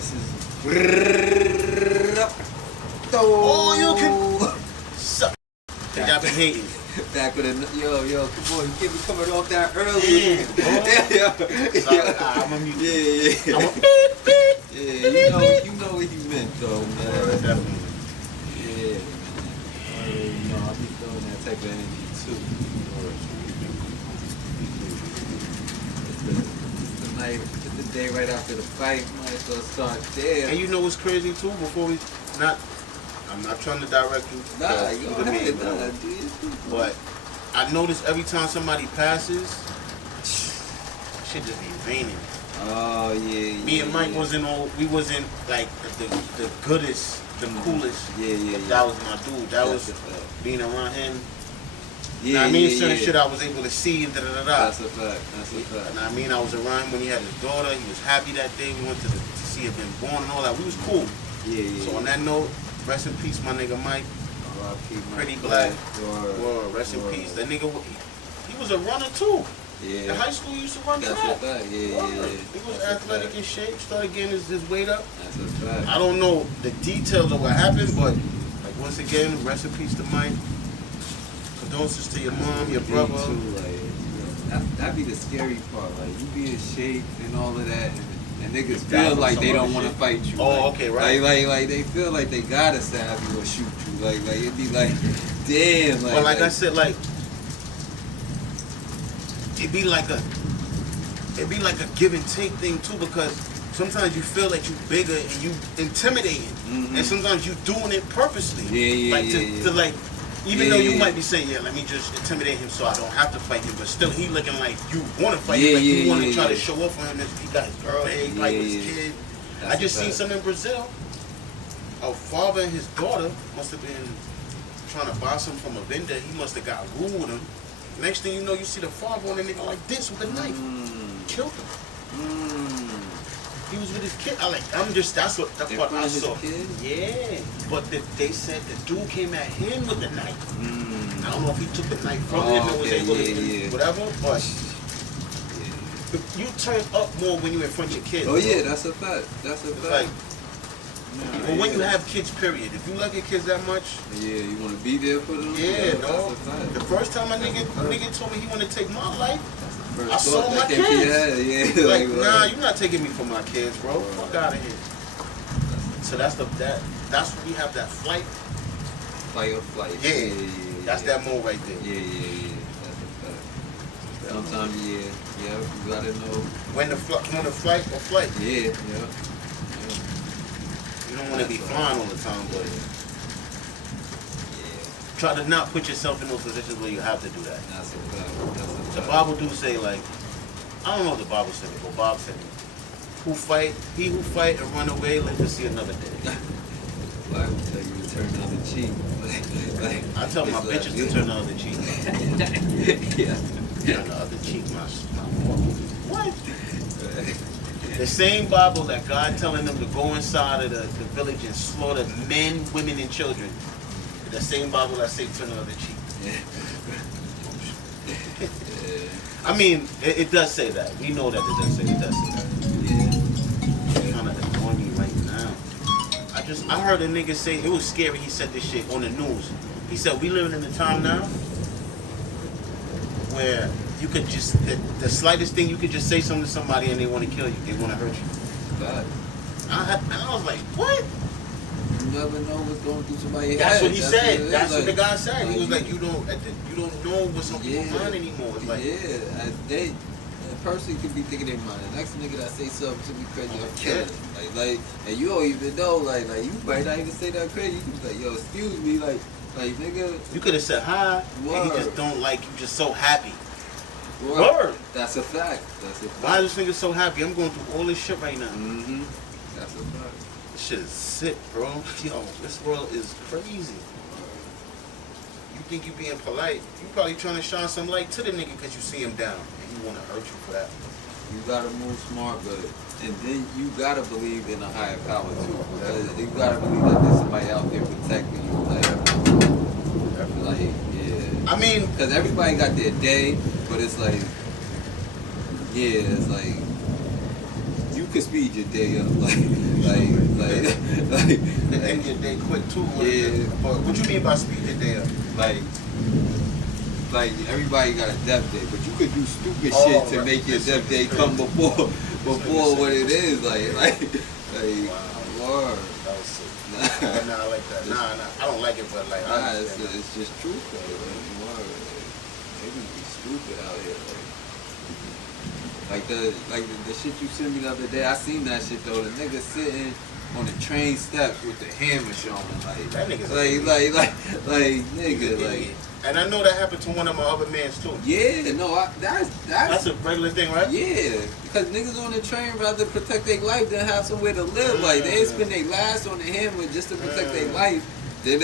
This is. Oh, you can. Suck. Think I've been hating. Back with a yo, come on, you can't be coming off that early. Yeah, Yeah, I'm a mute. yeah. I'm a Yeah, you know what he meant though, man. definitely. Yeah, man. You know, I'll be feeling that type of energy too. It's the night, it's the day right after the fight. Might as well start there. And you know what's crazy too? I'm not trying to direct you. Nah, you to don't me, have to, bro. dude. But I notice every time somebody passes, shit just be raining. Oh yeah. Me and Mike wasn't like the goodest, the coolest. Yeah. But that was my dude. That That's was a fact. being around him. Yeah, I mean, certain shit I was able to see and da-da-da-da. That's a fact. That's a fact. And I mean, I was around him when he had his daughter. He was happy that day. We went to see him being born and all that. We was cool. Yeah. So on that note, rest in peace, my nigga Mike. R.I.P. Pretty black. Word. Rest in peace. That nigga, he was a runner too. Yeah. In high school, he used to run That's track. a fact. Yeah. He was athletic in shape. Started getting his weight up. That's a fact. I don't know the details of what happened, but like once again, rest in peace to Mike. Condolences to your mom, your brother. Too, like, that'd be the scary part. Like you be in shape and all of that, and niggas feel like they don't want to fight you. Oh, okay, right. Like they feel like they gotta stab you or shoot you. Like it'd be like, damn. But like I said, like it'd be like a give and take thing too, because sometimes you feel that you bigger and you intimidating, and sometimes you doing it purposely. To like, even though you might be saying, let me just intimidate him so I don't have to fight him, but still he looking like you want to fight him, like you want to try to show off for him that he got his girl, he like his kid. I just seen something in Brazil. A father and his daughter must have been trying to buy something from a vendor. He must have got rude with him. Next thing you know, you see the father on the nigga like this with a knife. Killed him. He was with his kid. That's what I saw. Yeah. But they said the dude came at him with the knife. I don't know if he took the knife from him and was able to whatever, but you turn up more when you're in front of your kids. Oh yeah, that's a fact. That's a fact. But when you have kids, period, if you love your kids that much, you want to be there for them. Yeah, dog. The first time a nigga told me he wanted to take my life, I saw my kids. kids. Like, nah, you're not taking me from my kids, bro. Fuck out of here. So that's when we have that flight. Fight or flight. Yeah. That's that mode right there. Yeah. That's a fact. Sometimes, you gotta know when to flight or flight. Yeah. You don't want to be flying all the time, but try to not put yourself in those positions where you have to do that. That's a fact. The Bible do say, like, I don't know what the Bible said, but Bob said, he who fight and run away live to see another day. Well, I will tell you to turn the other cheek. I tell my bitches to turn the other cheek. Turn the other cheek, my what? The same Bible that God telling them to go inside of the village and slaughter men, women, and children. The same Bible that say turn the other cheek. I mean, it does say that. We know that it does say that. It's kind of annoying me right now. I heard a nigga say, it was scary, he said this shit on the news. He said, we living in a time now where you could just, the slightest thing, you could just say something to somebody and they want to kill you. They want to hurt you. God. I was like, what? You never know what's going through somebody's head. That's what he said. That's what the guy said. He was like, you don't know what's on people's mind anymore. It's like, a person could be thinking in their mind. The next nigga that say something to me crazy, I'm killing him. Like, and you don't even know, like you might not even say that crazy. You could be like, yo, excuse me, like nigga. You could have said hi, and he just don't like you, just so happy. Word. That's a fact. Why is this nigga so happy? I'm going through all this shit right now. That's a fact. This shit is sick, bro. Yo, this world is crazy. You think you being polite? You probably trying to shine some light to the nigga because you see him down, and he want to hurt you for that. You gotta move smart, and then you gotta believe in a higher power too. You gotta believe that there's somebody out there protecting you. I mean, because everybody got their day, but it's like, it's like could speed your day up, end your day quick too. Yeah. But what you mean by speed your day up? Like everybody got a death day, but you could do stupid shit to make your death day come before what it is. Wow. Word. That was sick. Nah, I like that. Nah, I don't like it, but like, it's just truth though. They be stupid out here. Like the shit you sent me the other day, I seen that shit though. The nigga sitting on the train steps with the hammer showing, that nigga's nigga. And I know that happened to one of my other mans too. Yeah, no, that's a regular thing, right? Yeah, because niggas on the train rather protect their life than have somewhere to live. Like they spend their last on the hammer just to protect their life. Then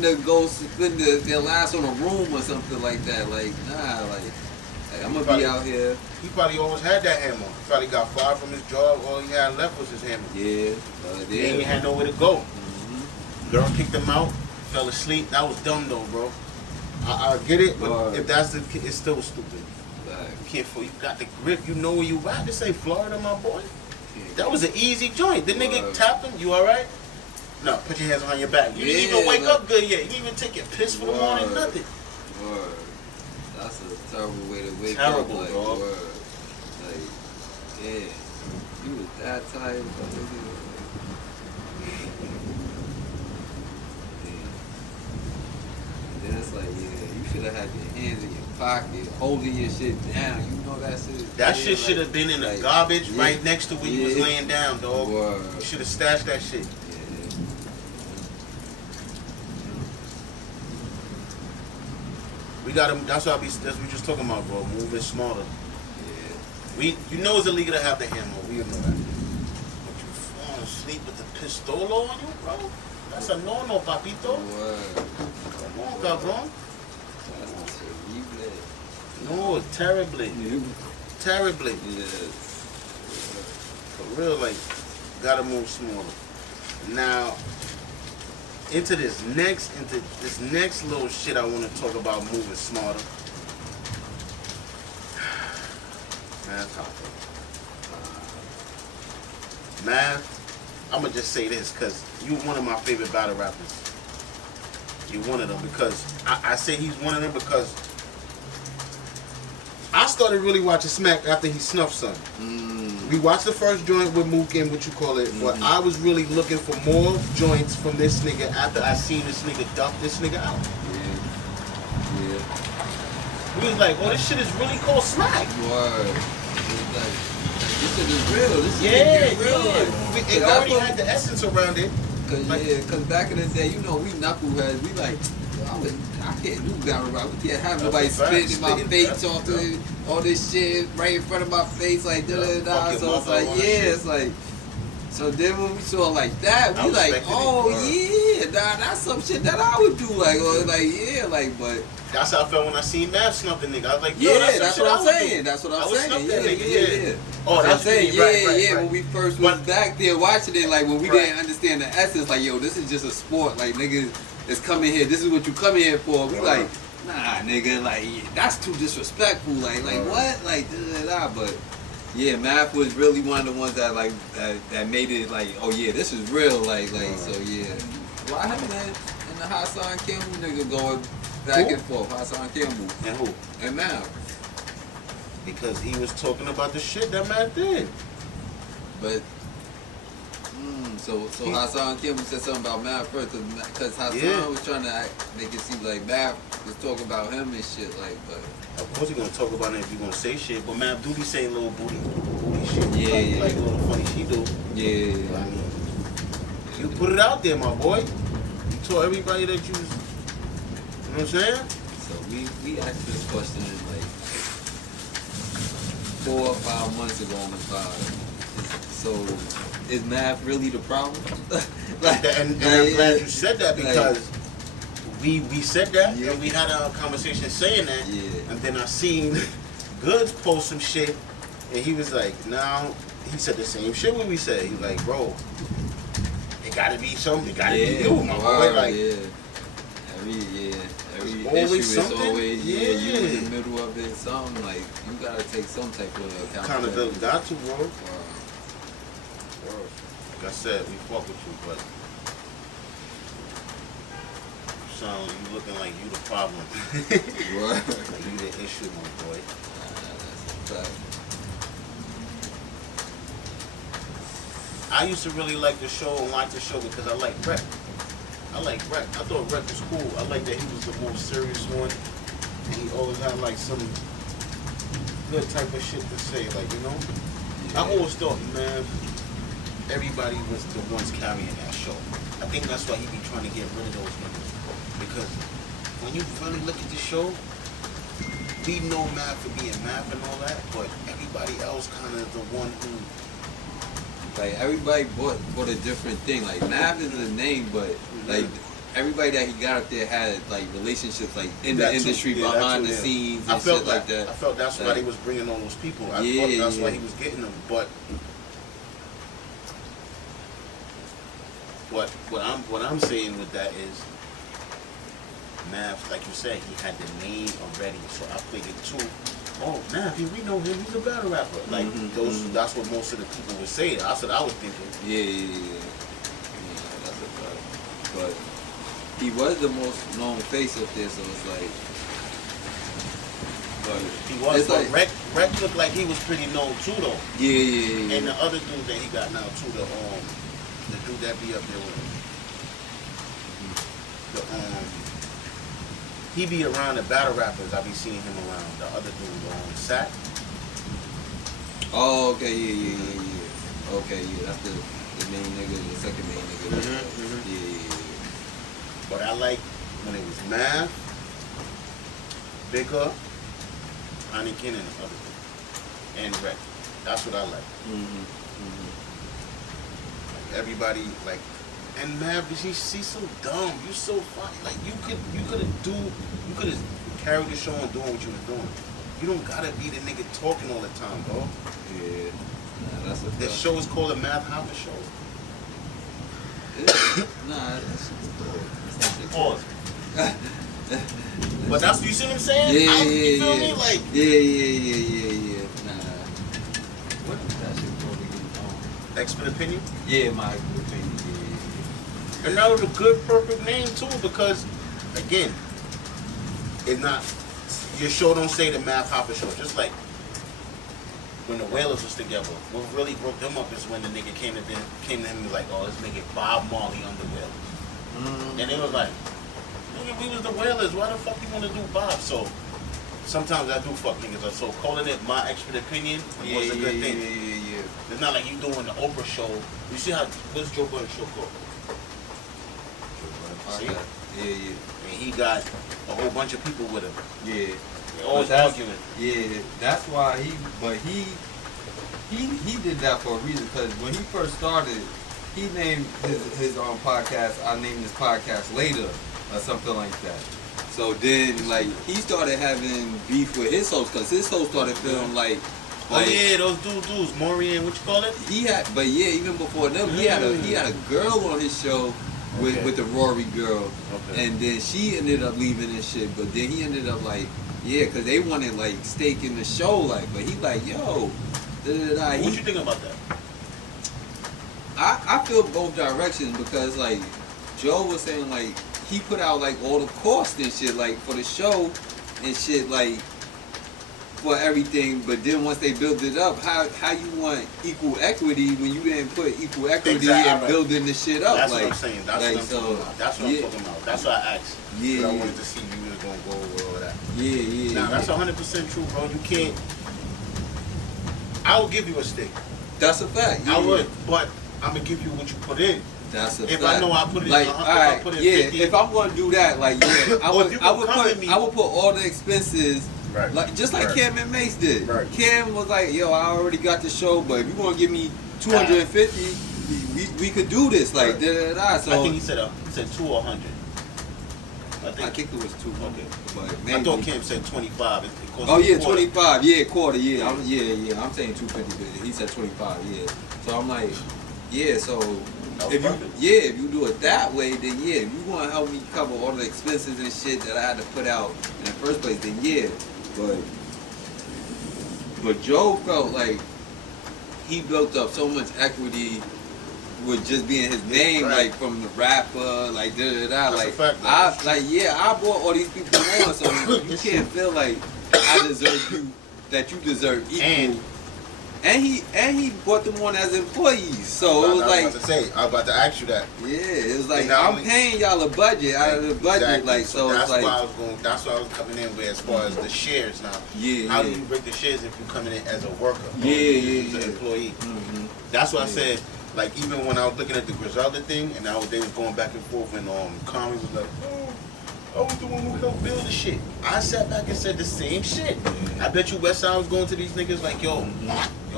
they go spend their last on a room or something like that. Like nah, I'm gonna be out here. He probably always had that hammer. He probably got fired from his job. All he had left was his hammer. Yeah, he ain't had nowhere to go. Girl kicked him out. Fell asleep. That was dumb though, bro. I get it, but if that's the case, it's still stupid. You got the grip. You know where you at. This ain't Florida, my boy. That was an easy joint. The nigga tapped him. You all right? No, put your hands behind your back. You didn't even wake up good yet. You didn't even take your piss for the morning. Nothing. That's a terrible way to wake up. Terrible, dog. Yeah, you was that tired. And it's like, you should have had your hands in your pocket, holding your shit down. You know that shit. That shit should have been in the garbage right next to where you was laying down, dog. You should have stashed that shit. We got him. That's what we just talking about, bro. Moving smarter. You know it's illegal to have the hammer. We know that. But you fall asleep with the pistolo on you, bro? That's a no-no, papito. Come on, cabrón. No, terribly. Terribly. For real, like, gotta move smaller. Now, into this next little shit I want to talk about moving smarter. Math, I'm gonna just say this because you one of my favorite battle rappers. You're one of them because I say he's one of them because I started really watching Smack after he snuffed something. We watched the first joint with Mook and what you call it, but I was really looking for more joints from this nigga after I seen this nigga dump this nigga out. We was like, oh, this shit is really called Smack. This shit is real. This shit is real. It already had the essence around it. Cause back in the day, you know, we knuckleheads. We like, I can't do battle rap. We can't have nobody spitting in my face all this shit right in front of my face, like da da da. So it's like, it's like. So then when we saw like that, we like, that's some shit that I would do. Like, but. That's how I felt when I seen Mav snuff the nigga. I was like, that's what I'm saying. That's what I'm saying. Oh, that's what I'm saying. Right. When we first was back there watching it, like when we didn't understand the essence, like, yo, this is just a sport. Like, niggas is coming here. This is what you coming here for. We like, nah, nigga, like, that's too disrespectful. Like what? Like, da. But yeah, Math was really one of the ones that like that made it like, oh yeah, this is real. Like, so yeah. Why him and the Hassan Campbell nigga going back and forth? Hassan Campbell and who? And Math. Because he was talking about the shit that Matt did. But so Hassan Campbell said something about Matt first, because Hassan was trying to make it seem like Matt was talking about him and shit, like. But of course, he's gonna talk about it if you're gonna say shit. But Matt do be saying little booty shit. Like little funny shit do. Yeah. I mean, you put it out there, my boy. You told everybody that you was. You know what I'm saying? So we asked this question like 4 or 5 months ago on the pod. So is math really the problem? and I'm glad you said that because we said that and we had a conversation saying that. Yeah. And then I seen Goods post some shit and he was like, now he said the same shit when we said. He was like, bro, it gotta be something. It gotta be you, my boy. Like, Every always issue something? is always you in the middle of it. Something like you gotta take some type of accountability. Got to, bro. Like I said, we fuck with you, but you looking like you the problem. What? Like you the issue, my boy. That's a fact. I used to really like the show and watch the show because I like Rep. I thought Rep was cool. I like that he was the most serious one. And he always had like some good type of shit to say, like, you know? Yeah. I always thought, man, everybody was the ones carrying that show. I think that's why he be trying to get rid of those niggas. Because when you really look at the show, we know Math for being Math and all that, but everybody else kind of the one who... Like, everybody bought a different thing. Like, Math is a name, but, like, everybody that he got up there had, like, relationships, like, in the industry, behind the scenes and shit like that. I felt that's why he was bringing all those people. I thought that's why he was getting them. But what I'm saying with that is, Math, like you said, he had the name already. So I figured, too, oh, Math, we know him, he's a battle rapper. Like, that's what most of the people would say. That's what I was thinking. Yeah, that's a fact. But he was the most known face up there, so it's like... But he was, but like, Rec looked like he was pretty known, too, though. Yeah. And the other dude that he got now, too, the dude that be up there with him. He be around the battle rappers. I be seeing him around. The other dude, Sack. Oh, okay, yeah. Okay, yeah, that's the main nigga, the second main nigga. Yeah. But I like when it was Math, Bigger, Anakin, and the other dude, and Rec. That's what I like. Like everybody, like. And Mav, she's so dumb. You so funny. Like you could have carried the show on doing what you was doing. You don't gotta be the nigga talking all the time, bro. Yeah. Nah, that's a the show is called a Math Hopper Show. That's pause. But that's you see what I'm saying? Yeah, you feel me? Like yeah. Nah. What is that shit called again? Expert Opinion? Yeah, my expert opinion. And that was a good, perfect name too, because again, it's not your show. Don't say the Math Hopper Show. Just like when the Whalers was together, what really broke them up is when the nigga came to him and was like, "Oh, let's make it Bob Marley on the Whalers," and they was like, "Nigga, we was the Whalers. Why the fuck you want to do Bob?" So sometimes I do fuck niggas up. So calling it my expert opinion was a good thing. Yeah. It's not like you doing the Oprah show. You see how what's Joe Budden's show called? See? Yeah. And he got a whole bunch of people with him. Yeah. They always arguing. Yeah, that's why he did that for a reason, because when he first started, he named his podcast, I named this podcast Later, or something like that. So then, like, he started having beef with his host, because his host started feeling like, oh yeah, those dudes, Maureen, what you call it? He had, but yeah, even before them, he had a girl on his show with the Rory girl, and then she ended up leaving and shit. But then he ended up like, yeah, because they wanted like stake in the show, like. But he like, yo, What you think about that? I feel both directions, because like Joe was saying, like he put out like all the costs and shit, like for the show and shit, like for everything. But then once they build it up, how you want equal equity when you didn't put equal equity and building the shit up? That's like, what I'm saying. That's like, what I'm talking about. That's what I'm talking about. That's why I asked. Yeah. I wanted to see if you was gonna go over all that. Yeah. Now that's 100% true, bro. You can't. I will give you a stick. That's a fact. Yeah. I would, but I'm gonna give you what you put in. That's a if fact. I know I put in, like, if I put in yeah. 50, if I'm gonna do that, like, yeah, I would put all the expenses. Right. Like just like Cam and Mace did. Right. Cam was like, yo, I already got the show, but if you want to give me 250, we could do this. Like, So I think he said 2 or 100. I think it was 200. Okay. But maybe. I thought Cam said 25. It Oh yeah, 25. Yeah, quarter. Yeah, I'm saying 250. He said 25. Yeah. So I'm like, yeah. So if you do it that way, then yeah. If you want to help me cover all the expenses and shit that I had to put out in the first place, then yeah. But Joe felt like he built up so much equity with just being his name, like from the rapper, like da. Like I brought all these people on, so you can't feel like I deserve you, that you deserve equal. And he brought them on as employees, so it was like I was about to ask you that. Yeah, it was like I'm paying y'all a budget out of the budget, exactly. Like so. That's it's like that's why I was coming in with as far as the shares now. Yeah. How do you break the shares if you're coming in as a worker? As an employee. Mm-hmm. That's what I said. Like even when I was looking at the Griselda thing, and they was going back and forth, and comments was like, I was the one who helped build the shit. I sat back and said the same shit. I bet you Westside was going to these niggas like, yo,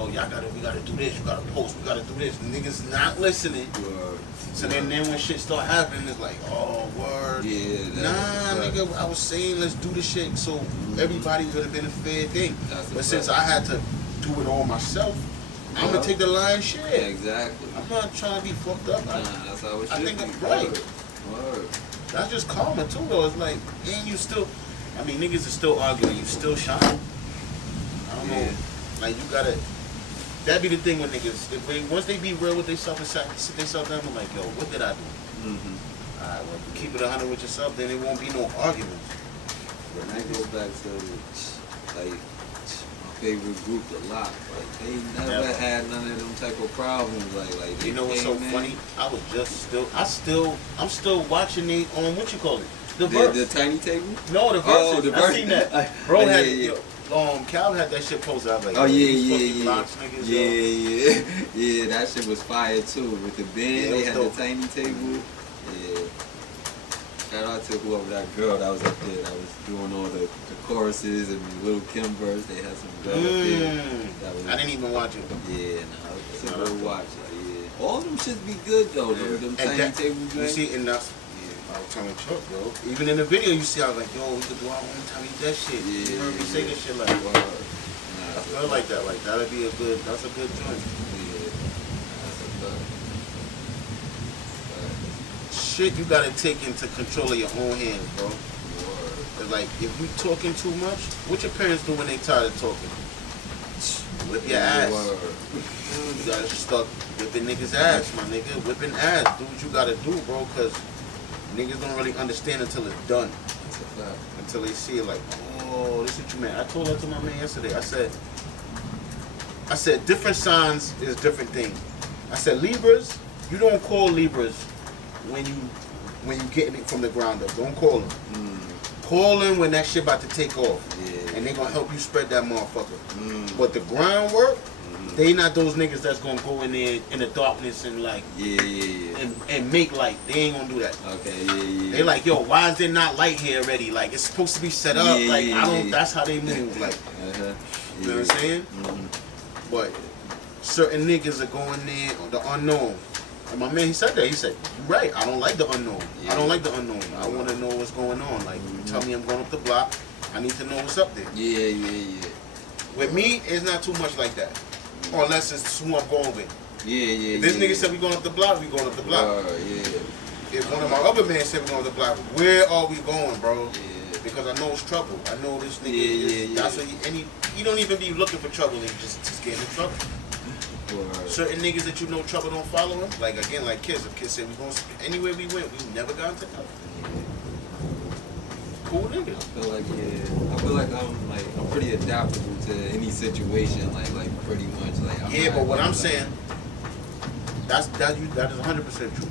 we gotta do this, you gotta post, we gotta do this. Niggas not listening. So then when shit start happening, it's like, oh, word. Nigga, I was saying let's do the shit so everybody would have been a fair thing. But since I had to do it all myself, I'm gonna take the lion's share. Yeah, exactly. I'm not trying to be fucked up. That's how it should I think be. I'm right. Word. That's just karma too, though. It's like, and you still, niggas are still arguing. You still shine. I don't know. Like you gotta. That be the thing with niggas. Once they be real with themselves and sit themselves down, I'm like, yo, what did I do? Alright, well, if you keep it 100 with yourself, then it won't be no arguments. But that goes back to like my favorite group, a lot. Like they never had none of them type of problems. Like you know what's so funny? I'm still watching the on what you call it, the verse. The tiny table. No, the verse. Oh, the verse. I seen that. Bro had Cal had that shit posted. I was like, oh yeah, that shit was fire too. With the band, they had the tiny table. Yeah. Shout out to whoever that girl that was up there that was doing all the choruses and the Little Kim verse. They had some girl up there. I didn't even watch it. Yeah, it's a good watch. Yeah. All of them should be good though. Them tiny tables. You see, and that's I was telling Chuck, bro. Even in the video, you see, I was like, yo, we could do our own tiny that shit. You heard me say this shit like, I feel like that. Like that's a good joint. Yeah, that's a good. Shit you gotta take into control of your own hands, bro. Cause like if you talking too much, what your parents do when they tired of talking? Whip your ass. You gotta start whipping niggas' ass, my nigga. Whipping ass. Do what you gotta do, bro. Cause niggas don't really understand until it's done. That's a fact. Until they see it like, oh, this is what you meant. I told that to my man yesterday. I said different signs is different things. I said Libras, you don't call Libras when you getting it from the ground up. Don't call them. Call them when that shit about to take off. Yeah. And they gonna help you spread that motherfucker. But the groundwork, they not those niggas that's gonna go in there in the darkness and like and make light. They ain't gonna do that. Okay, They like, yo, why is there not light here already? Like it's supposed to be set up. That's how they move. Like you know what I'm saying? But certain niggas are going there on the unknown. And my man, he said that. He said, "You're right. I don't like the unknown. I don't like the unknown. I want to know what's going on. Like, you tell me I'm going up the block. I need to know what's up there." Yeah. With me, it's not too much like that. Or unless it's who I'm going with. If this nigga said we going up the block, we going up the block. If one of my other men said we going up the block, where are we going, bro? Because I know it's trouble. I know this nigga that's what he don't even be looking for trouble. He just getting in trouble. Certain niggas that you know trouble don't follow him. Like again, like Ki2s. If Ki2s said we going anywhere we went, we never got into trouble. Cool niggas. I feel like I'm pretty adaptable to any situation. Like pretty much like. But what I'm saying, that is 100% true.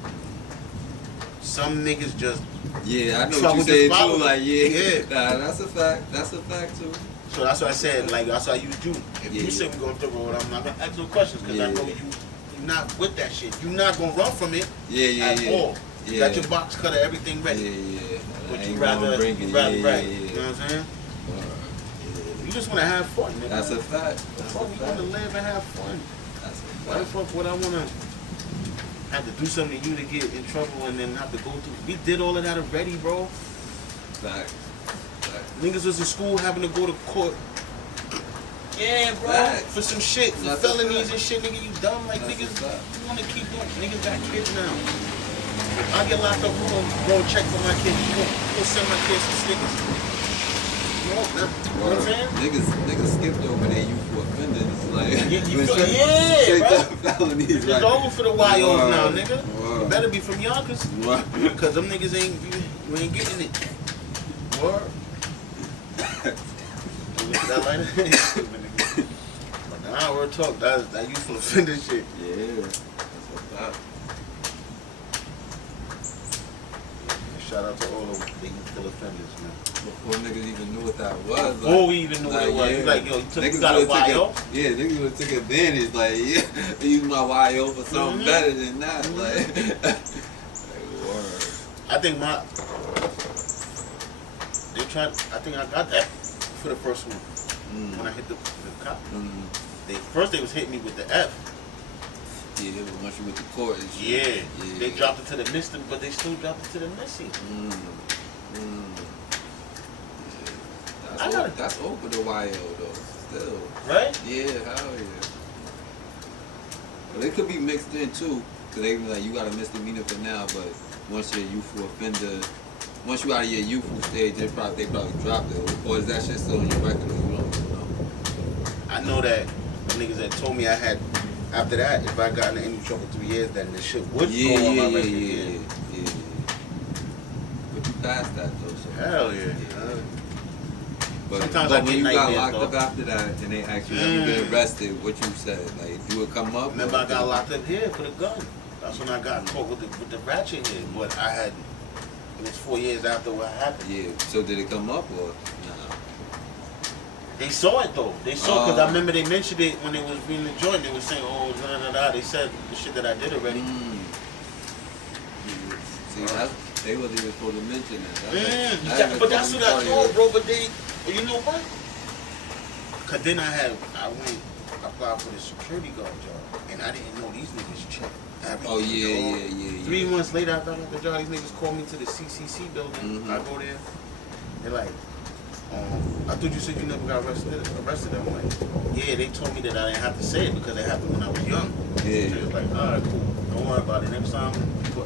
Some niggas just I know what you saying too. Like that's a fact. That's a fact too. So that's what I said, like, that's how you do. If you say we're going to the road, I'm not going to ask no questions because I know you're not with that shit. You're not going to run from it at all. You got your box cutter, everything ready. But you rather right. You know what I'm saying? You just want to have fun, nigga. That's a fact. You want to live and have fun. That's a fact. Why the fuck would I want to have to do something to you to get in trouble and then have to go through? We did all of that already, bro. Fact. Niggas was in school having to go to court. Yeah, bro. For some shit, for felonies and shit, nigga, you dumb. Like, niggas, you want to keep doing. Niggas got kids now. If I get locked up, who gonna go check for my kids? Who gonna send my kids to sneakers? You smoke. You know what I'm saying? Niggas skipped over their youthful offenders. Like, right? Felonies, It's like, over for the YOs now, nigga. You better be from Yonkers. Because them niggas you ain't getting it. Word. That like but now we're talking that youthful offender shit. Yeah. That's what's up. Shout out to all the youthful offenders, man. Before niggas even knew what that was. Before we even knew what it was. Yeah. Like, yo, you got a YO? Yeah, niggas would have took advantage. Like, yeah, they used my YO for something better than that. Like, word. I think I got that for the first one. When I hit the cop. They was hitting me with the F. Yeah, they would rush you with the court and shit. Yeah. They dropped it to the Mr., but they still dropped it to the Missy. Yeah. That's over the YO though, still. Right? Yeah, hell yeah. But it could be mixed in too, because they be like, you got a misdemeanor for now, but once you're a youthful offender, once you out of your youthful stage, they probably dropped it. Or is that shit still on your record? Or you don't know? I know that the niggas that told me I had, after that, if I got in any trouble 3 years, then the shit would go on my record. Yeah. But you passed that though, so. Hell yeah. But sometimes when you got locked up after that and they asked you, have you been arrested, what you said? Like, do it come up? Remember I got locked up here for the gun. That's when I got caught with the ratchet here. But it was 4 years after what happened. Yeah, so did it come up or nah? They saw it though. They saw because I remember they mentioned it when they was being the joint. They was saying, oh, da. They said the shit that I did already. See, they wasn't even supposed to mention that. But that's what I thought, bro. But you know what? Because then I applied for the security guard job. And I didn't know these niggas check everything. Oh, yeah. 3 months later, I got out the job. These niggas called me to the CCC building. I go there. They're like, I thought you said you never got arrested. I'm like, yeah, they told me that I didn't have to say it because it happened when I was young. Yeah. So they was like, all right, cool. Don't worry about it. Next time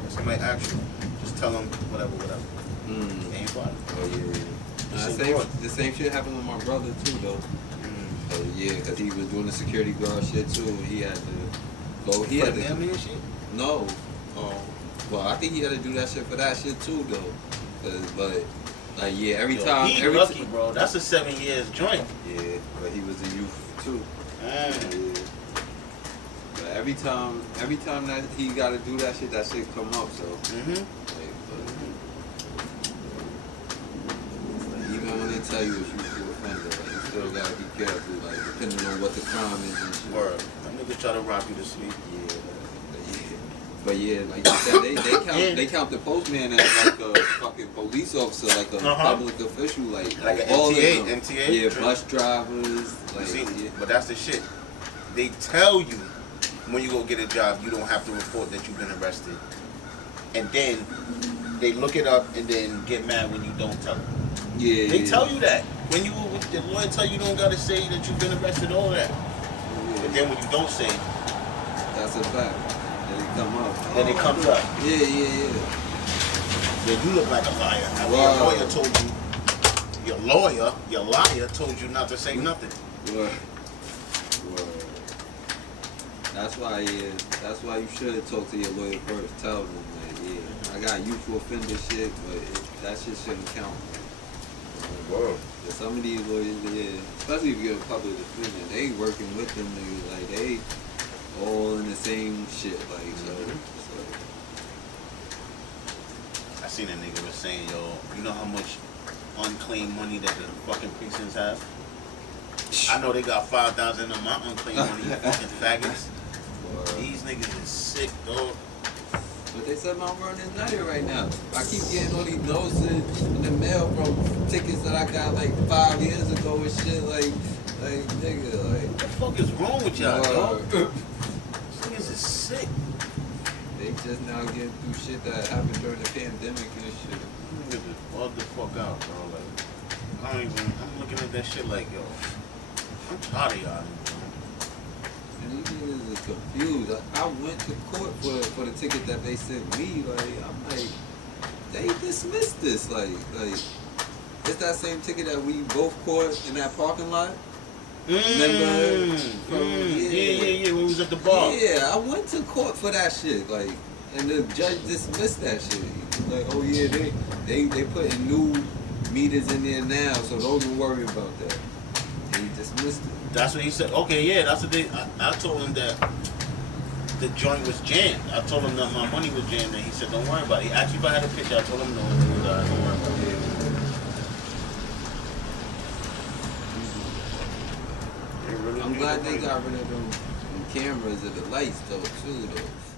somebody asks you, just tell them whatever. They ain't bothered. Oh, yeah. The same shit happened with my brother, too, though. So, yeah, because he was doing the security guard shit, too. He had to go. He had to. And shit? No. Well, I think he had to do that shit for that shit, too, though. But. Like, yeah, every time. He lucky, bro. That's a 7 years joint. Yeah, but he was a youth too. Yeah. But every time that he got to do that shit come up. So. Like, even when they tell you it's youthful offender, like, you still gotta be careful. Like, depending on what the crime is and shit. Word. That nigga try to rock you to sleep. Yeah. But yeah, like you said, they count the postman as like a fucking police officer, like a public official, like an all MTA. Yeah, bus drivers. Like, see, but that's the shit. They tell you when you go get a job, you don't have to report that you've been arrested, and then they look it up and then get mad when you don't tell them. Yeah, they tell you that when the lawyer tell you don't gotta say that you've been arrested, all that. But then when you don't say, that's a fact. Come up. Then it comes up. Yeah. Then you look like a liar. Now, your lawyer told you, your liar told you not to say nothing. Word. That's why you should talk to your lawyer first. Tell them, like, yeah, I got youthful offender shit, but that shit shouldn't count. Word. Some of these lawyers, especially if you're a public defender, they working with them niggas, like they all in the same shit, like so. I seen a nigga was saying, yo, you know how much unclaimed money that the fucking precincts have? I know they got 5,000 of my unclaimed money, you fucking faggots. These niggas is sick, dog. But they said Mount Vernon is not here right now. I keep getting all these notes in the mail from tickets that I got like 5 years ago and shit, like nigga, like. What the fuck is wrong with y'all, dog? Niggas is sick. They just now getting through shit that happened during the pandemic and shit. Niggas just bugged the fuck out, bro. Like, I'm looking at that shit like, yo, I'm tired of y'all. And these niggas is confused. I went to court for the ticket that they sent me. Like, I'm like, they dismissed this. Like, It's that same ticket that we both caught in that parking lot. Yeah. When we was at the bar. Yeah, I went to court for that shit. Like, and the judge dismissed that shit. Like, oh yeah, they putting new meters in there now, so don't even worry about that. And he dismissed it. That's what he said. Okay, yeah, that's what they. I told him that the joint was jammed. I told him that my money was jammed, and he said, "Don't worry about it." He asked me if I had a picture. I told him no. He was like, "Don't worry about it." I'm glad they got rid of them cameras and the lights though too though.